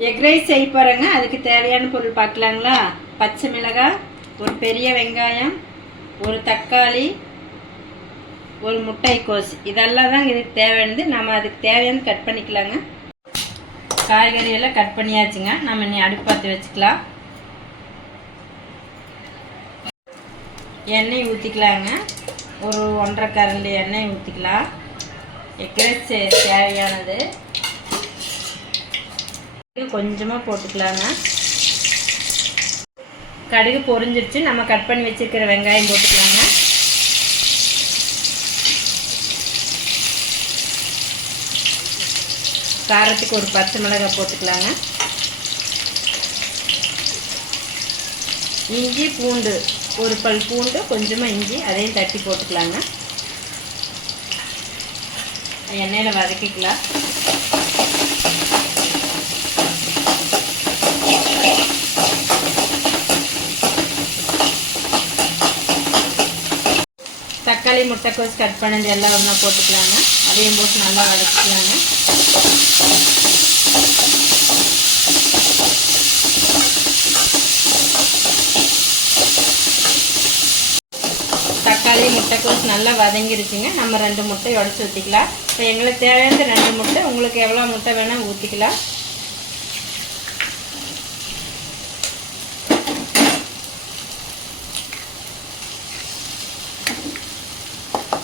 Egg rice செய்ய போகிறேங்க. அதுக்கு தேவையான பொருள் பார்க்கலாங்களா? பச்சை மிளகாய், ஒரு பெரிய வெங்காயம், ஒரு தக்காளி, ஒரு முட்டைக்கோஸ், இதெல்லாம் தான் இதுக்கு தேவையானது. நம்ம அதுக்கு தேவையானது கட் பண்ணிக்கலாங்க. காய்கறியெல்லாம் கட் பண்ணியாச்சுங்க. நம்ம இனி அடுப்பு பற்ற வச்சுக்கலாம். எண்ணெய் ஊற்றிக்கலாங்க. ஒரு 1.5 கரண்டி எண்ணெய் ஊற்றிக்கலாம். எக் ரைஸ் தேவையானது கொஞ்சமாக போட்டுக்கலாங்க. கடுகு பொரிஞ்சிருச்சு. நம்ம கட் பண்ணி வச்சுருக்கிற வெங்காயம் போட்டுக்கலாங்க. காரத்துக்கு ஒரு பச்சை மிளகாய் போட்டுக்கலாங்க. இஞ்சி பூண்டு, ஒரு பல் பூண்டு, கொஞ்சமாக இஞ்சி, அதையும் தட்டி போட்டுக்கலாங்க. எண்ணெயில் வதக்கிக்கலாம். தக்காளி முட்டைக்கோஸ் கட் பண்ணது எல்லாம் ஒன்றா போட்டுக்கலாங்க. அதையும் போட்டு நல்லா வதக்கிக்கலாங்க. தக்காளி முட்டைக்கோஸ் நல்லா வதங்கிருச்சுங்க. நம்ம 2 முட்டை உடச்சி ஊற்றிக்கலாம். இப்போ எங்களுக்கு தேவையான 2 முட்டை, உங்களுக்கு எவ்வளோ முட்டை வேணால் ஊற்றிக்கலாம்.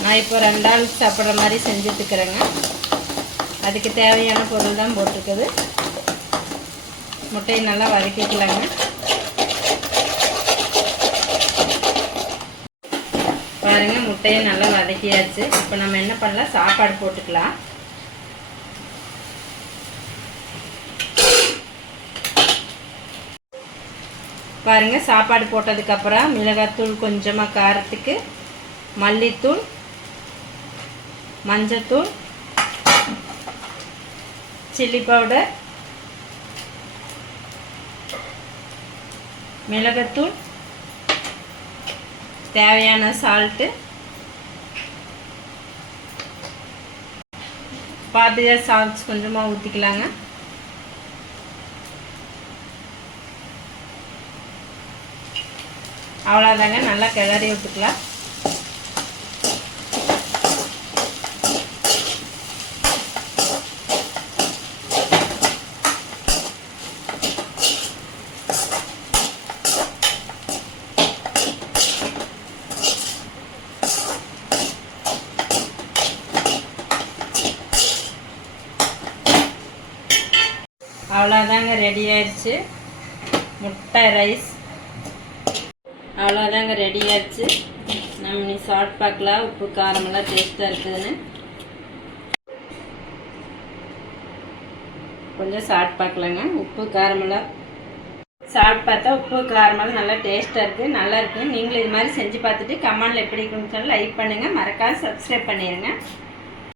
நான் இப்போ 2 ஆளுக்கு சாப்பிட்ற மாதிரி செஞ்சுட்டுருக்குறேங்க. அதுக்கு தேவையான பொருள் தான் போட்டிருக்குது. முட்டையை நல்லா வதக்கிக்கலாங்க. பாருங்கள், முட்டையை நல்லா வதக்கியாச்சு. இப்போ நம்ம என்ன பண்ணலாம், சாப்பாடு போட்டுக்கலாம். பாருங்கள், சாப்பாடு போட்டதுக்கப்புறம் மிளகாத்தூள் கொஞ்சமாக காரத்துக்கு, மல்லித்தூள், மஞ்சத்தூள், சில்லி பவுடர், மிளகாத்தூள், தேவையான சால்ட்டு, பாதியா சால்ட்ஸ் கொஞ்சமாக ஊற்றிக்கலாங்க. அவ்வளோதாங்க. நல்லா கிளறி விட்டுக்கலாம். அவ்வளோதாங்க, ரெடி ஆயிடுச்சு முட்டை ரைஸ். அவ்வளோதாங்க, ரெடி ஆயிடுச்சு. நம்ம நீ சாப்பிட்டு பார்க்கலாம், உப்பு காரமெல்லாம் டேஸ்ட்டாக இருக்குதுன்னு. கொஞ்சம் சாப்பிட்டு பார்க்கலாங்க. உப்பு காரமெல்லாம் சாப்பிட்டு பார்த்தா உப்பு காரமெல்லாம் நல்லா டேஸ்ட்டாக இருக்குது, நல்லா இருக்குது. நீங்களும் இது மாதிரி செஞ்சு பார்த்துட்டு கமெண்டில் எப்படி இருக்குன்னு சொல்லி லைக் பண்ணுங்கள். மறக்காம சப்ஸ்கிரைப் பண்ணிடுங்க.